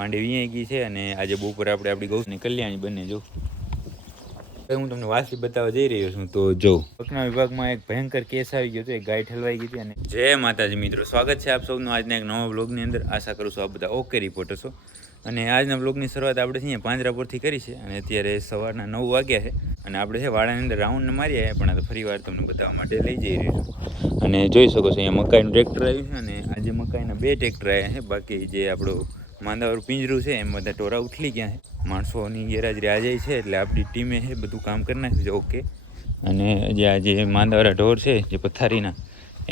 Pandey Vi ગઈ છે અને આજે બપોર આપણે આપણી ગૌ ને કલ્યાણી બંને જો હું તમને વાસળી બતાવવા જઈ રહ્યો છું. તો જો પક્ષના વિભાગમાં એક ભયંકર કેસ આવી ગયો હતો. એક ગાય ઠલવાઈ ગઈ હતી. અને જય માતાજી મિત્રો, સ્વાગત છે આપ સૌનું આજના એક નવા બ્લોગની અંદર. આશા કરું છું આપ બધા ઓકે રિપોર્ટર છો. અને આજના બ્લોગની શરૂઆત આપણે અહીંયા પાંજરાપુરથી કરી છે અને અત્યારે સવારના 9 વાગ્યા છે અને આપણે છે વાડાની અંદર રાઉન્ડ મારી આવ્યા, પણ આ તો ફરી વાર તમને બતાવવા માટે લઈ જઈ રહ્યો છું. અને જોઈ શકો છો અહીંયા મકાઈનું ટ્રેક્ટર આવ્યું છે અને આજે મકાઈના 2 ટ્રેક્ટર આવ્યા છે. બાકી જે આપણું માંદાવાળું પિંજરું છે એમ બધા ટોરા ઉઠલી ગયા છે. માણસોની ગેરહાજરી આજે છે એટલે આપણી ટીમે છે બધું કામ કરી નાખ્યું છે ઓકે. અને જે આજે માંદાવાળા ઢોર છે જે પથારીના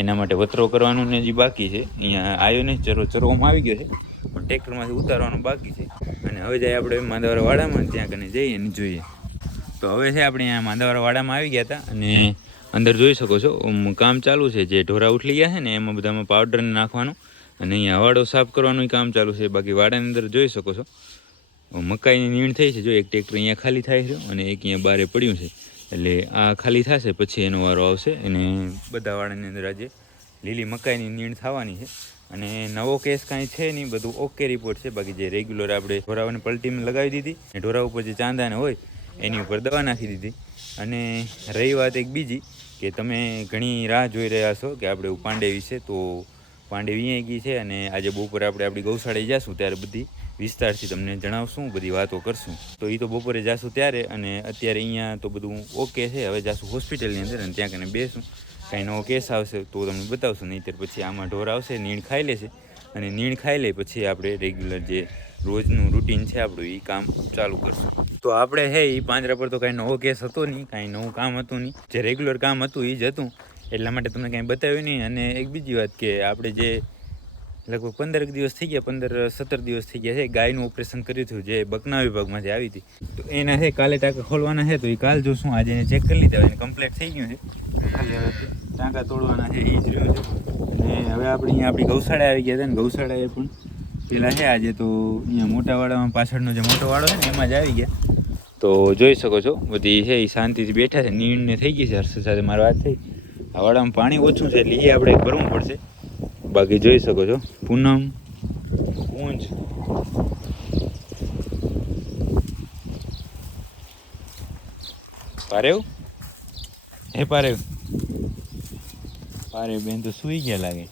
એના માટે વતરો કરવાનું ને જે બાકી છે અહીંયા આવ્યો ને ચરવામાં આવી ગયો છે, પણ ટ્રેક્ટરમાંથી ઉતારવાનું બાકી છે. અને હવે જાય આપણે માંદાવાળા વાડામાં ત્યાં કને જઈએ અને જોઈએ. તો હવે છે આપણે અહીંયા માંદાવાળા વાડામાં આવી ગયા હતા અને અંદર જોઈ શકો છો કામ ચાલુ છે. જે ઢોરા ઉઠલી ગયા છે ને એમાં બધામાં પાવડર નાખવાનું અને અહીંયા વાડો સાફ કરવાનું કામ ચાલુ છે. બાકી વાડાની અંદર જોઈ શકો છો મકાઈની નીણ થઈ છે. જો એક ટ્રેક્ટર અહીંયા ખાલી થાય છે અને એક અહીંયા બારે પડ્યું છે, એટલે આ ખાલી થશે પછી એનો વારો આવશે. અને બધા વાડાની અંદર આજે લીલી મકાઈની નીણ થવાની છે. અને નવો કેસ કાંઈ છે નહીં, બધું ઓકે રિપોર્ટ છે. બાકી જે રેગ્યુલર આપણે ઢોરાઓને પલટીમાં લગાવી દીધી અને ઢોરા ઉપર જે ચાંદાને હોય એની ઉપર દવા નાખી દીધી. અને રહી વાત એક બીજી કે તમે ઘણી રાહ જોઈ રહ્યા છો કે આપણે પાંડે વિશે, તો પાંડે વીઆઈ ગઈ છે અને આજે બપોરે આપણે આપણી ગૌશાળાએ જઈશું ત્યારે બધી વિસ્તારથી તમને જણાવશું, બધી વાતો કરશું. તો એ તો બપોરે જઈશું ત્યારે, અને અત્યારે અહીંયા તો બધું ઓકે છે. હવે જઈશું હોસ્પિટલની અંદર અને ત્યાં કને બેસું, કાંઈ નવો કેસ આવશે તો તમને બતાવશું. નહીંતર પછી આમાં ઢોર આવશે, નીણ ખાઈ લેશે અને નીણ ખાઈ લે પછી આપણે રેગ્યુલર જે રોજનું રૂટીન છે આપણું એ કામ ચાલુ કરશું. તો આપણે હે એ પાંજરા પર તો કાંઈ નવો કેસ હતો નહીં, કાંઈ નવું કામ હતું નહીં. જે રેગ્યુલર કામ હતું એ જ હતું, એટલા માટે તમને કાંઈ બતાવ્યું નહીં. અને એક બીજી વાત કે આપણે જે લગભગ 15 દિવસ થઈ ગયા, 15-17 દિવસ થઈ ગયા છે, ગાયનું ઓપરેશન કર્યું હતું જે બકના વિભાગમાં જે આવી હતી. તો એના છે કાલે ટાંકા ખોલવાના છે, તો એ કાલ જોશું. આજે એને ચેક કરી લીધા, એને કમ્પ્લીટ થઈ ગયું છે. ખાલી હવે ટાંકા તોડવાના છે એ જ રહ્યું છે. અને હવે આપણે અહીંયા આપણી ગૌશાળા આવી ગયા હતા ને ગૌશાળાએ પણ પેલા છે આજે તો અહીંયા મોટા વાડામાં પાછળનો જે મોટો વાડો છે ને એમાં જ આવી ગયા. તો જોઈ શકો છો બધી છે એ શાંતિથી બેઠા છે. નીણને થઈ ગઈ છે. હર્ષદ સાથે મારી વાત થઈ. આ વાડામાં પાણી ઓછું છે એટલે એ આપણે ભરવું પડશે. બાકી જોઈ શકો છો પૂનમ પૂંજ પારેવ હે પારેવ બેન તો સૂઈ ગયા લાગે.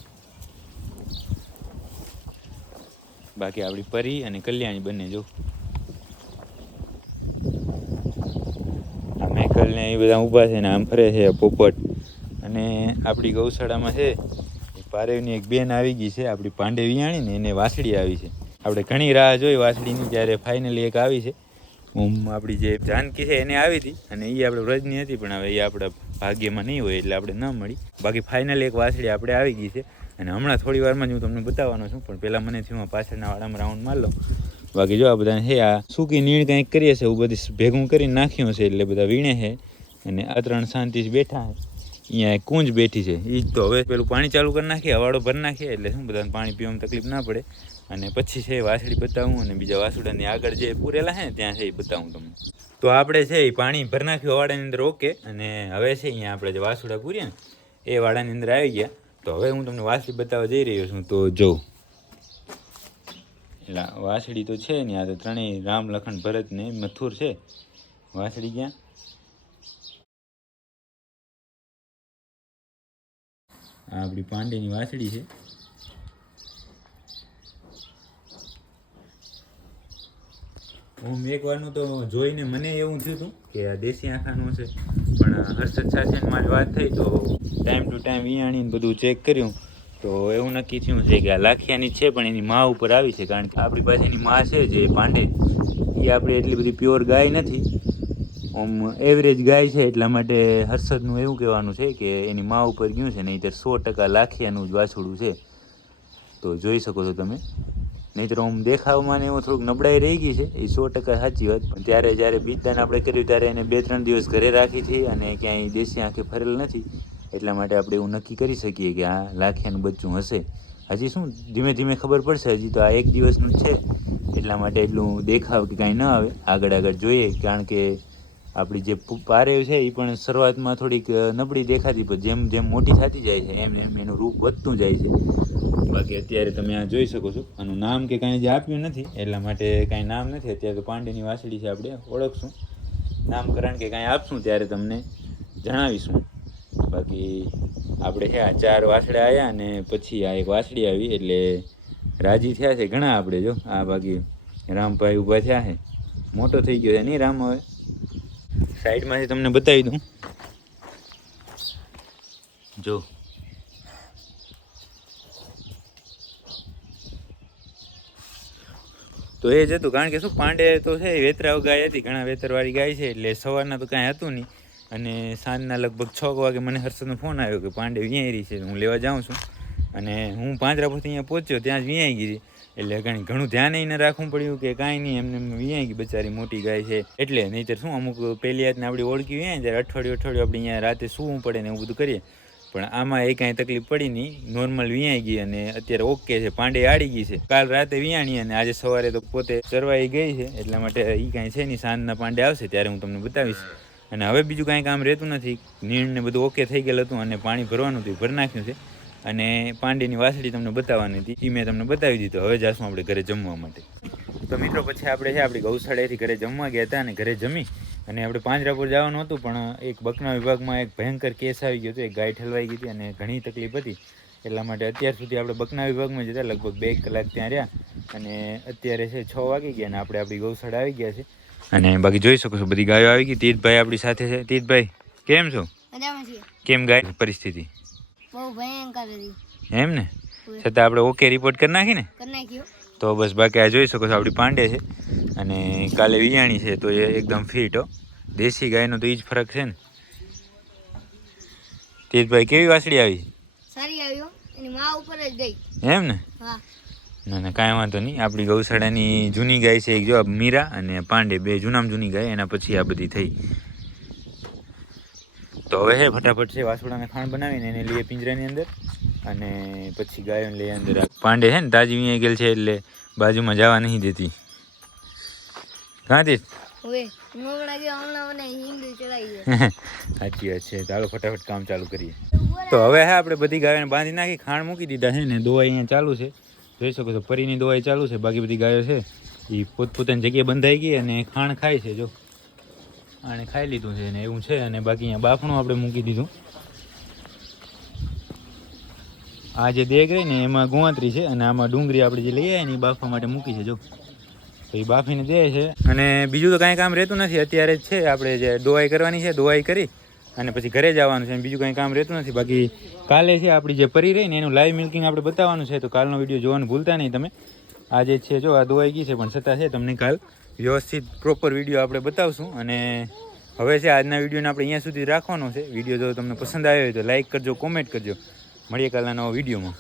બાકી આપણી પરી અને કલ્યાણી બંને જો આ મેકલ ને એ બધા ઊભા છે ને આમ ફરે છે પોપટ. અને આપણી ગૌશાળામાં છે પારેવની એક બેન આવી ગઈ છે, આપણી પાંડે વિયાણી ને એને વાસળી આવી છે. આપણે ઘણી રાહ જોઈ વાસળીની, જ્યારે ફાઇનલી એક આવી છે. આપણી જે જાનકી છે એને આવી હતી અને એ આપણે વ્રજની હતી, પણ હવે એ આપણા ભાગ્યમાં નહીં હોય એટલે આપણે ન મળી. બાકી ફાઇનલી એક વાસળી આપણે આવી ગઈ છે અને હમણાં થોડી વારમાં જ હું તમને બતાવવાનો છું, પણ પહેલાં મને થયું પાછળના વાડામાં રાઉન્ડ માર લો. બાકી જો આ બધા હે આ સૂકી નીણ કંઈક કરીએ છે એવું બધી ભેગું કરીને નાખ્યું છે એટલે બધા વીણે છે. અને આ 3 શાંતિથી બેઠા છે. અહીંયા એક કુંજ બેઠી છે. એ જ તો હવે પેલું પાણી ચાલુ કરી નાખીએ, હવાડો ભરી નાખીએ એટલે શું બધાને પાણી પીવામાં તકલીફ ના પડે. અને પછી છે વાસળી બતાવું અને બીજા વાસુડાની આગળ જે પૂરેલા છે ને ત્યાં છે એ બતાવું તમને. તો આપણે છે એ પાણી ભરી નાખ્યું વાડાની અંદર ઓકે. અને હવે છે અહીંયા આપણે જે વાસુડા પૂરીએ ને એ વાડાની અંદર આવી ગયા. તો હવે હું તમને વાસળી બતાવવા જઈ રહ્યો છું. તો જો એટલે વાસળી તો છે ને, આ તો ત્રણેય રામ લખન ભરત ને મથુર છે. વાસળી ક્યાં? આ આપણી પાંડેની વાસળી છે. એક વારનું તો જોઈને મને એવું થયું હતું કે આ દેશી આખાનું છે, પણ હર્ષદ સાથે મારી વાત થઈ તો ટાઈમ ટુ ટાઈમ વિયાણીને બધું ચેક કર્યું તો એવું નક્કી થયું છે કે આ લાખિયાની છે, પણ એની મા ઉપર આવી છે. કારણ કે આપણી પાસે એની મા છે જે પાંડે, એ આપણે એટલી બધી પ્યોર ગાય નથી, એવરેજ ગાય છે. એટલા માટે હર્ષદનું એવું કહેવાનું છે કે એની મા ઉપર ગયું છે, નહીંતર 100% લાખિયાનું જ વાછોડું છે. તો જોઈ શકો છો તમે. નહીંતર દેખાવમાં ને એવું થોડુંક નબળાઈ રહી ગઈ છે, એ 100% સાચી વાત. પણ ત્યારે જ્યારે બીજદાન આપણે કર્યું ત્યારે એને 2-3 દિવસ ઘરે રાખી હતી અને ક્યાંય દેશી આંખે ફરેલ નથી. એટલા માટે આપણે એવું નક્કી કરી શકીએ કે આ લાખિયાનું બચ્ચું હશે. હજી શું ધીમે ધીમે ખબર પડશે. હજી તો આ 1 દિવસનું જ છે, એટલા માટે એટલું દેખાવ કે કાંઈ ન આવે. આગળ જોઈએ, કારણ કે આપણી જે પારેવ છે એ પણ શરૂઆતમાં થોડીક નબળી દેખાતી, પણ જેમ જેમ મોટી થતી જાય છે એમ એમ એનું રૂપ વધતું જાય છે. બાકી અત્યારે તમે આ જોઈ શકો છો, આનું નામ કે કાંઈ જે આપ્યું નથી એટલા માટે કાંઈ નામ નથી. અત્યારે તો પાંડેની વાસળી છે, આપણે ઓળખશું, નામકરણ કે કાંઈ આપશું ત્યારે તમને જણાવીશું. બાકી આપણે છે આ 4 વાસળા આવ્યા અને પછી આ એક વાસળી આવી એટલે રાજી થયા છે ઘણા આપણે. જો આ બાકી રામભાઈ ઊભા થયા છે, મોટો થઈ ગયો છે નહીં રામ. હવે સાઈડમાંથી તમને બતાવી દઉં, જો તો એ જ હતું. કારણ કે શું પાંડે તો છે વેતરાવ ગાય હતી, ઘણા વેતરવાળી ગાય છે એટલે સવારના તો કાંઈ હતું નહીં. અને સાંજના લગભગ 6 વાગે મને હર્ષદનો ફોન આવ્યો કે પાંડે વિયાઈ છે, હું લેવા જાઉં છું. અને હું પાંજરાપોથી અહીંયા પહોંચ્યો ત્યાં જ વિયાઈ ગઈ એટલે ઘણું ધ્યાન ન રાખવું પડ્યું કે કાંઈ નહીં, એમને વિયાઈ ગઈ બચારી, મોટી ગાય છે એટલે. નહીંતર શું અમુક પહેલી રાતને આપણી ઓળખી વિયાય ત્યારે અઠવાડિયું આપણે અહીંયા રાતે સૂવું પડે ને એવું બધું કરીએ. પણ આમાં એ કાંઈ તકલીફ પડી નહીં, નોર્મલ વિયાઈ ગઈ અને અત્યારે ઓકે છે. પાંડે આડી ગઈ છે, કાલ રાતે વિયાણી અને આજે સવારે તો પોતે ચરવાઈ ગઈ છે, એટલા માટે એ કાંઈ છે નહીં. સાંજના પાંડે આવશે ત્યારે હું તમને બતાવીશ. અને હવે બીજું કાંઈ કામ રહેતું નથી, નીણને બધું ઓકે થઈ ગયેલું હતું અને પાણી ભરવાનું હતું, ભરી નાખ્યું છે. અને પાંડેની વાસળી તમને બતાવવાની હતી, એ મેં તમને બતાવી દીધું. હવે જાશું આપણે ઘરે જમવા માટે. તો મિત્રો પછી આપણે છે આપણી ગૌશાળાએથી ઘરે જમવા ગયા હતા અને ઘરે જમી અને આપણે પાંજરાપુર જવાનું હતું. પણ એક બકના વિભાગમાં એક ભયંકર કેસ આવી ગયો હતો, એક ગાય ઠલવાઈ ગઈ હતી અને ઘણી તકલીફ હતી. એટલા માટે અત્યાર સુધી આપણે બકના વિભાગમાં જતા લગભગ 2 કલાક ત્યાં રહ્યા અને અત્યારે છે 6 વાગી ગયા અને આપણે આપણી ગૌશાળા આવી ગયા છે. અને બાકી જોઈ શકો છો બધી ગાયો આવી ગઈ. તીર્થભાઈ આપણી સાથે છે. તીર્થભાઈ કેમ છો? કેમ ગાય પરિસ્થિતિ? બહુ ભયંકર હતી એમ ને? છતાં આપણે ઓકે રિપોર્ટ કરી નાખી ને? તો બસ બાકી આ જોઈ શકો છો આપણી પાંડે છે અને કાલે વિયાણી છે તો એ એકદમ ફિટ હો. દેશી ગાયનો તો એ જ ફરક છે ને. તીર્થભાઈ કેવી વાસળી આવી? સારી આવ્યો, એની માં ઉપર જ ગઈ. એમ ને? હા. ના કાંઈ વાંધો નહીં. આપણી ગૌશાળાની જૂની ગાય છે એક, જો મીરા અને પાંડે, 2 જૂનામાં જૂની ગાય. એના પછી આ બધી થઈ. તો હવે છે ફટાફટ છે વાસુડાને ખાણ બનાવીને એને લઈએ પિંજરાની અંદર અને પછી ગાયોને લઈએ અંદર. પાંડે છે ને તાજી વિયાઈ ગયેલ છે એટલે બાજુમાં જવા નહીં દેતી. કાંથી સાચી વાત છે. ચાલો ફટાફટ કામ ચાલુ કરીએ. તો હવે હા આપણે બધી ગાયોને બાંધી નાખી, ખાણ મૂકી દીધા છે ને દવાઈ અહીંયા ચાલુ છે. જોઈ શકો છો પરીની દવાઈ ચાલુ છે. બાકી બધી ગાયો છે એ પોતપોતાની જગ્યાએ બંધાઈ ગઈ અને ખાણ ખાય છે. જો આને ખાઈ લીધું છે ને એવું છે. અને બાકી અહીંયા બાફણું આપણે મૂકી દીધું. આ જે દેગ રહી ને એમાં ગોવાતરી છે અને આમાં ડુંગળી આપણે જે લઈ આવીએ ને એ બાફવા માટે મૂકી છે. જો તો એ બાફીને દે છે. અને બીજું તો કાંઈ કામ રહેતું નથી. અત્યારે જ છે આપણે જે દવાઈ કરવાની છે, દવાઈ કરી અને પછી ઘરે જવાનું છે. બીજું કાંઈ કામ રહેતું નથી. બાકી કાલે છે આપણી જે પરી રહી ને એનું લાઈવ મિલ્કિંગ આપણે બતાવવાનું છે. તો કાલનો વિડીયો જોવાનું ભૂલતા નહીં તમે. આજે છે જો આ દવાઈ ગઈ છે પણ છતાં છે તમને કાલ વ્યવસ્થિત પ્રોપર વિડીયો આપણે બતાવશું. અને હવે છે આજના વિડીયોને આપણે અહીંયા સુધી રાખવાનો છે. વિડીયો જો તમને પસંદ આવ્યો હોય તો લાઈક કરજો, કોમેન્ટ કરજો. મળીએ કાલના નવા વિડીયોમાં.